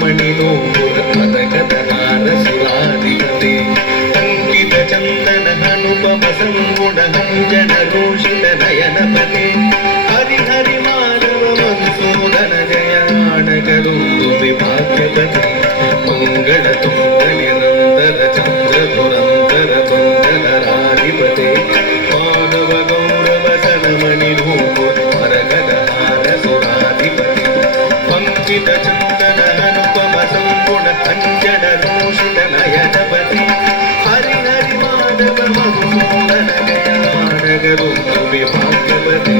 ಮಣಿ ನೂಪುರ ಮದಕದಹಾರ ಸುರಾಧಿಪತಿ ಅಂಕಿತ ಚಂದನ ಅನುಪಮ ಸಂಗುಣ ಹಂಜನ ರೋಷಿತ ನಯನಪತಿ ಹರಿಹರಿ ಮಾನವ ಮಧುಸೂದನ ಜಯಾಣಗರು ವಿಭಾಗ್ಯಪತಿ ಮಂಗಳ ತುಂಗ ನಿರಂತರ ಚಂದ್ರ ದುರಂತರ ತುಂಗಧರಾಧಿಪತಿ ಮಾನವ ಗೌರವ ಸನಮಣಿ ನೂಪುರ ಮರಕದಹಾರ ಸುರಾಧಿಪತಿ ಅಂಕಿತ ಚಂದನ ಅನುಪಮ ಸಂಗುಣ ಅಂಜನ ರೋಷಿತ ನಯನಪತಿ ಹರಿಹರಿ ಮಾಧವ ಮಧುಸೂದನ ಜಯಾಣಗರು ವಿಭಾಗ್ಯಪತಿ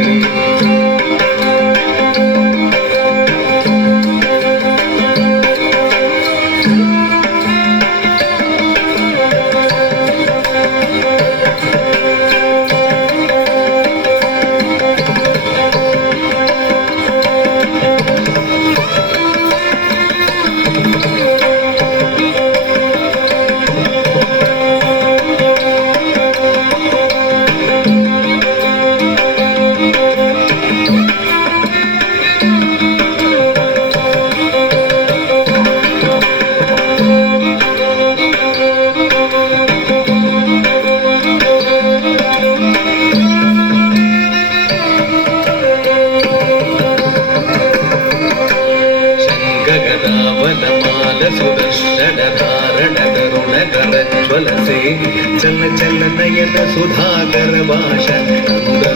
ಚಲ ಚಲ ನಯನ ಸುಧಾಕರ ಭಾಷಣ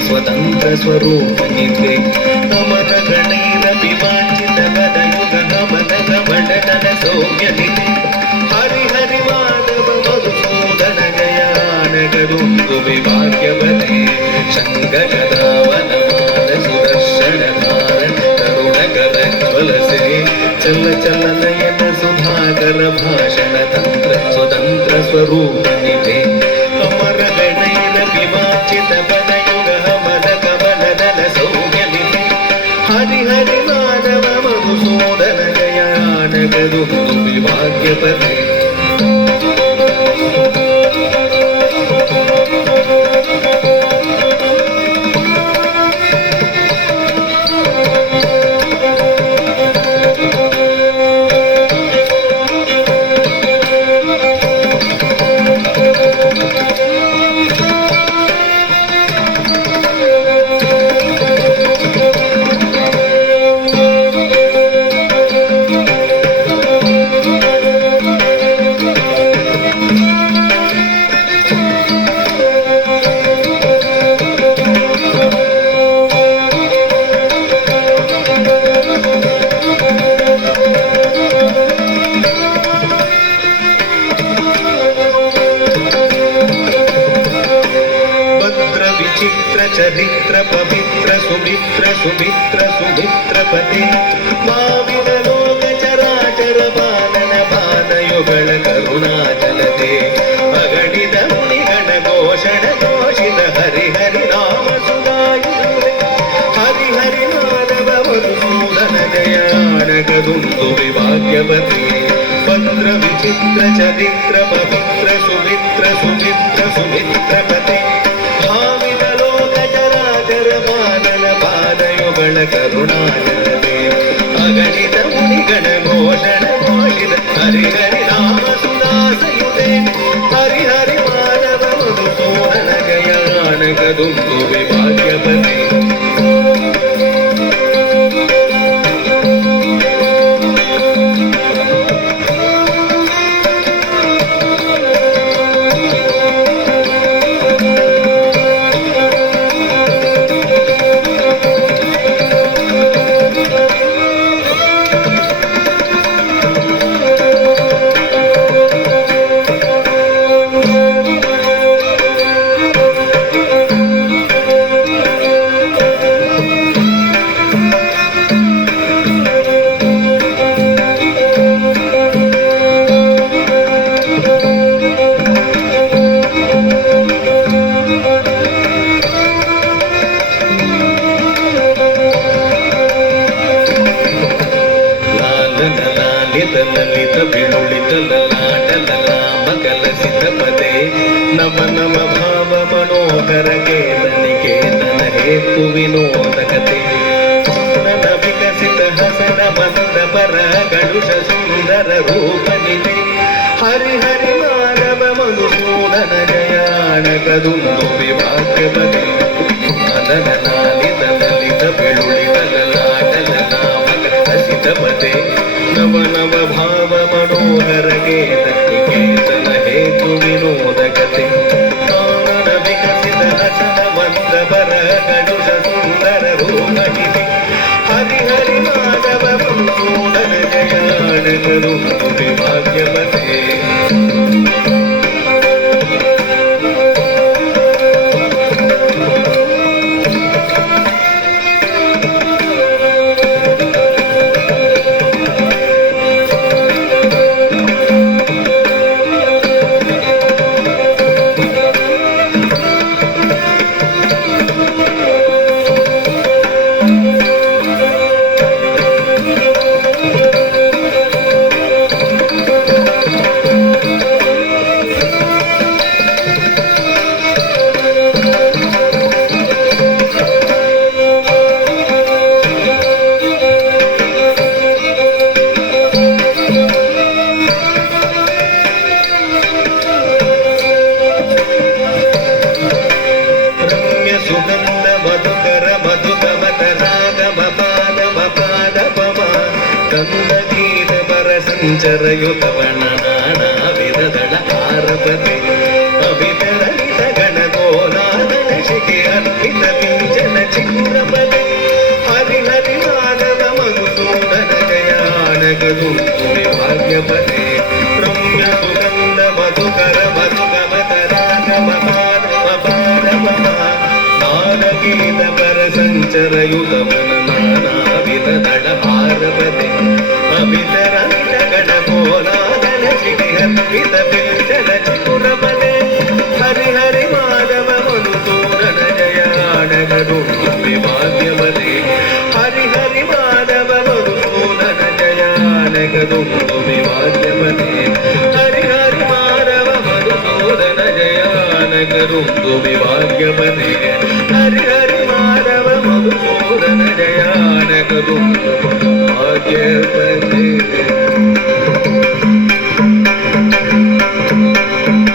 ಸ್ವತಂತ್ರ ಸ್ವರೂಪನಿತೆ ಅಮರ ಗಣೈರ ವಿವಾಂಚಿತ ಪದಯುಗ ಗಮನ ಗಮನ ಸೌಮ್ಯನಿತೆ ಹರಿಹರಿ ಮಾಧವ ಮಧುಸೂದನ ಜಯಾನಗರುಂದು ವಿಭಾಗ್ಯವತೆ ಶಂಗಗದಾವನ ಮಾಲ ಸುದರ್ಶನ ಧಾರಣ ತರುಣಗರ ಜ್ವಲಸೆ ಚಲ ಚಲ ನಯನ ಸುಧಾಕರ ಭಾಷಣ ತಂತ್ರ ಸ್ವತಂತ್ರ ಸ್ವರೂಪನಿತೆ ಅಮರ ಗಣೈರ ವಿವಾಂಚಿತ ಪದಯುಗ ಮನ ಗಮನದನ ಸೌಮ್ಯನಿತೆ ಹರಿಹರಿ ಮಾಧವ ಮಧುಸೂದನ ಜಯಾನಗರು ವಿಭಾಗ್ಯಪತೆ ಚರಿತ್ರ ಪವಿತ್ರ ಸುಮಿತ್ರ ಸುಮಿತ್ರ ಸುಮಿತ್ರಪತಿ ಮಾವಿನ ಲೋಕ ಚರಾಚರ ಪಾಲನ ಪಾದಯುಗಳ ಕರುಣಾಚಲತೆ ಅಗಣಿದ ಮುನಿಗಣ ಘೋಷಣ ಘೋಷಿತ ಹರಿಹರಿ ನಾಮ ಸುಧಾಯುವೆ ಹರಿಹರಿ ಮಾಧವ ಮಧುಸೂದನ ಜಯಾನಗದುಂದು ವಿಭಾಗ್ಯವತಿ ಭದ್ರ ವಿಚಿತ್ರ ಚರಿತ್ರ ಪವಿತ್ರ ಸುಮಿತ್ರ ಸುಮಿತ್ರ ಸುಮಿತ್ರಪತಿ ಕರುಣಾಚಲತೆ ಅಗಣಿತ ಮುನಿಗಣ ಘೋಷಣ ಘೋಷಿತ ಹರಿಹರಿ ನಾಮ ಸುದಾಸಯುತೆ ಹರಿಹರಿ ಮಾಧವ ಮಧುಸೂದನ ಜಯಾನಗದುಂದು ವಿಭಾಗ್ಯಪತಿ ಲಲಿತ ಬಿಳುಳಿತ ಲಲಾಟ ಮಕಲಸಿತ ಪದೇ ನಮ ನಮ ಭಾವ ಮನೋಹರ ಕೇತನಿಕೇತನ ಹೇತು ವಿನೋದಕತೆ ನನ್ನ ವಿಕಸಿತ ಹಸನ ಮಂದ ಪರ ಗಡುಷ ಸುಂದರ ಸುಂದರ ರೂಪನಿದೆ ಹರಿ ಹರಿ ಮಾನವ ಮಧುಸೂದನ ಜಯಾನಕದುಂದು ವಿಭಾಗ್ಯಪತಿ ಮದನ ನಾಲಿತ ನಲಿತ ಬೆಳುಳಿತ ಲಲಾಟಲ ನಾಮಕ ಹಸಿತಪತೆ ನವ ನವ ಭಾವ ಮನೋಹರ ಗೇತ ನಿಕೇತನ ಹೇತು ವಿನೋದ ಕತೆ ಕಾನನ ವಿಕಸಿತ ಹಸನ ಮಂದ ಬರ ಗಡುಷ ಸುಂದರ ರೂಪನಿದೆ ಹರಿ ಹರಿ ಮಾಧವ ಮಧುಸೂದನ ಜಯಾನಕದುಂದು ವಿಭಾಗ್ಯಪತೆ ಸುಗಂಧ ಮಧುಕರ ಮಧುಗಮತ ರಾಗಮ ಪಾದಮ ಪಾದಪಮ ಕಂದ ಗೀತ ಪರ ಸಂಚರಯುತವನ ನಾನಾ ವಿಧದಳ ಆರಪತೆ ಅವಿತರಣಿತ ಗಣಗೋಲಾದನ ಶಿಖೆ ಅರ್ಪಿತ ಪಿಂಚನ ಚಿಗುರಪದೆ ಹರಿ ಹರಿ ಮಾಧವ ಮಧುಸೂದನ ಜಯಾನಕದುಂದು ವಿಭಾಗ್ಯಪತೆ ರಮ್ಯ ಸುಗಂಧ ಮಧುಕರ ಮಧುಗಮತ ರಾಗಮ ಪಾದಮ ಪಾದಪಮ ಗೀತ ಪರ ಸಂಚರಯುತವನ ನಾನಾ ವಿಧದಳ ಭಾರಪತೆ ಅವಿತರಣಿತ ಗಣಗೋಲಾದನ ಶಿಖೆ ಅರ್ಪಿತ ಪಿಂಚನ ಚಿಗುರಪದೆ ಹರಿ ಹರಿ ಮಾಧವ ಮಧುಸೂದನ ಜಯಾನಕದುಂದು ವಿಭಾಗ್ಯಪತೆ ಹರಿ ಹರಿ ಮಾಧವ ಮಧುಸೂದನ ಜಯಾನಕದುಂದು ವಿಭಾಗ್ಯಪತೆ ಹರಿ ಹರಿ ಮಾಧವ ಮಧುಸೂದನ ಜಯಾನಕದುಂದು ವಿಭಾಗ್ಯಪತೆ ಹರಿ ಹರಿ ಮಾಧವ ಮಧುಸೂದನ ಜಯಾನಕದುಂದು ಭಾಗ್ಯಪತೆ